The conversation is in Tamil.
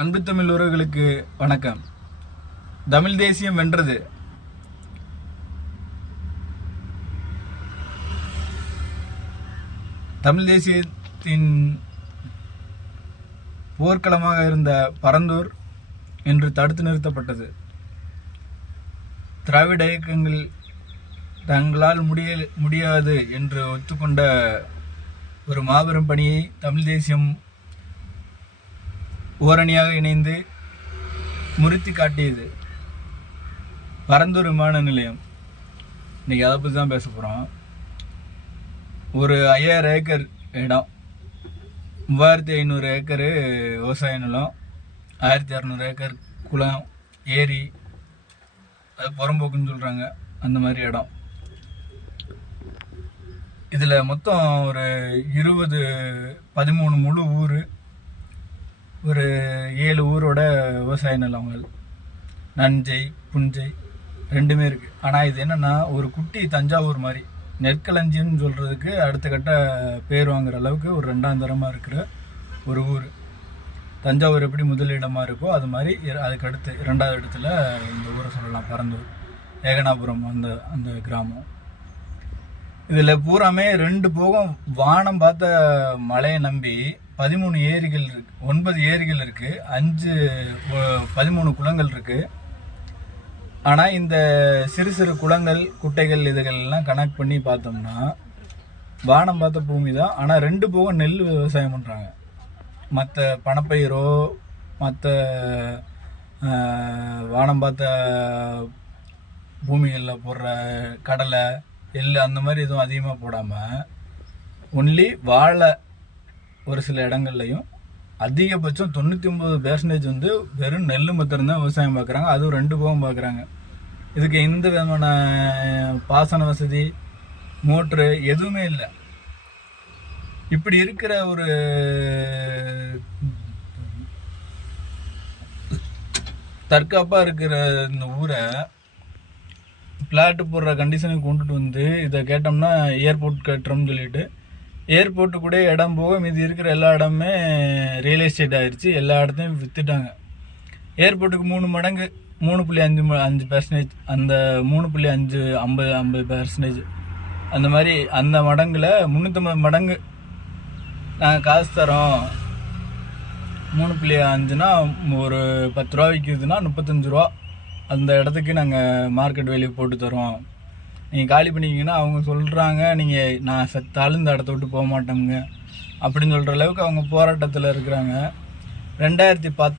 அன்பு தமிழ் உறவுகளுக்கு வணக்கம். தமிழ் தேசியம் வென்றது. தமிழ் தேசியத்தின் போர்க்களமாக இருந்த பரந்தூர் இன்று தடுத்து நிறுத்தப்பட்டது. திராவிட இயக்கங்கள் தங்களால் முடியாது என்று ஒத்துக்கொண்ட ஒரு மாபெரும் பணியை தமிழ் தேசியம் ஓரணியாக இணைந்து முறித்து காட்டியது. பரந்தூர் விமான நிலையம், இன்னைக்கு அதை பற்றி தான் பேச போகிறோம். ஒரு 5000 ஏக்கர் இடம், 3500 ஏக்கரு விவசாய நிலம், 1600 ஏக்கர் குளம், ஏரி, அது புறம்போக்குன்னு சொல்கிறாங்க, அந்த மாதிரி இடம். இதில் மொத்தம் ஒரு 13 முழு ஊர், ஒரு 7 ஊரோட விவசாய நிலங்கள், நஞ்சை புஞ்சை ரெண்டுமே இருக்குது. ஆனால் இது என்னென்னா ஒரு குட்டி தஞ்சாவூர் மாதிரி, நெற்களஞ்சின்னு சொல்கிறதுக்கு அடுத்த கட்ட பேர் வாங்குற அளவுக்கு ஒரு 2ஆம் தரமாக இருக்கிற ஒரு ஊர். தஞ்சாவூர் எப்படி முதலிடமாக இருக்கோ அது மாதிரி அதுக்கு அடுத்து 2வது இடத்துல இந்த ஊரை சொல்லலாம், பரந்தூர், ஏகனாபுரம் அந்த கிராமம். இதில் பூராமே 2 போகம் வானம் பார்த்த மழையை நம்பி 13 ஏரிகள் இருக்கு, 9 ஏரிகள் இருக்கு, 13 குளங்கள் இருக்கு. ஆனால் இந்த சிறு சிறு குளங்கள் குட்டைகள் இதுகள்லாம் கனெக்ட் பண்ணி பார்த்தோம்னா வானம் பார்த்த பூமி தான். ஆனால் 2 போகம் நெல் விவசாயம் பண்ணுறாங்க. மற்ற பணப்பயிரோ மற்ற வானம் பார்த்த பூமிகளில் போடுற கடலை எள் அந்த மாதிரி எதுவும் அதிகமாக போடாமல் ஒன்லி வாழை ஒரு சில இடங்கள்லையும் அதிகபட்சம் 99% வந்து வெறும் நெல் மாத்திரம்தான் விவசாயம் பார்க்குறாங்க. அதுவும் 2 போகம் பார்க்குறாங்க. இதுக்கு எந்த விதமான பாசன வசதி, மோட்ரு எதுவுமே இல்லை. இப்படி இருக்கிற ஒரு தற்காப்பாக இருக்கிற இந்த ஊரை பிளாட்டு போடுற கண்டிஷனுக்கு கொண்டுட்டு வந்து இதை கேட்டோம்னா ஏர்போர்ட் கட்டுறோம்னு சொல்லிட்டு ஏர்போர்ட்டு கூட இடம் போக மீதி இருக்கிற எல்லா இடமுமே ரியல் எஸ்டேட் ஆயிடுச்சு. எல்லா இடத்தையும் விற்றுட்டாங்க. ஏர்போர்ட்டுக்கு 3 மடங்கு 3.5% அந்த 3.5 அந்த மாதிரி அந்த மடங்கில் 350 மடங்கு நாங்கள் காசு தரோம். 3.5னா ஒரு 10 ரூபா விற்கிதுன்னா 35 ரூபா அந்த இடத்துக்கு நாங்கள் மார்க்கெட் வேல்யூ போட்டு தரோம், நீங்கள் காலி பண்ணிக்கிங்கன்னா அவங்க சொல்கிறாங்க. நீங்கள் நான் செத்தாலும் இந்த இடத்த விட்டு போக மாட்டோங்க அப்படின்னு சொல்கிற அளவுக்கு அவங்க போராட்டத்தில் இருக்கிறாங்க.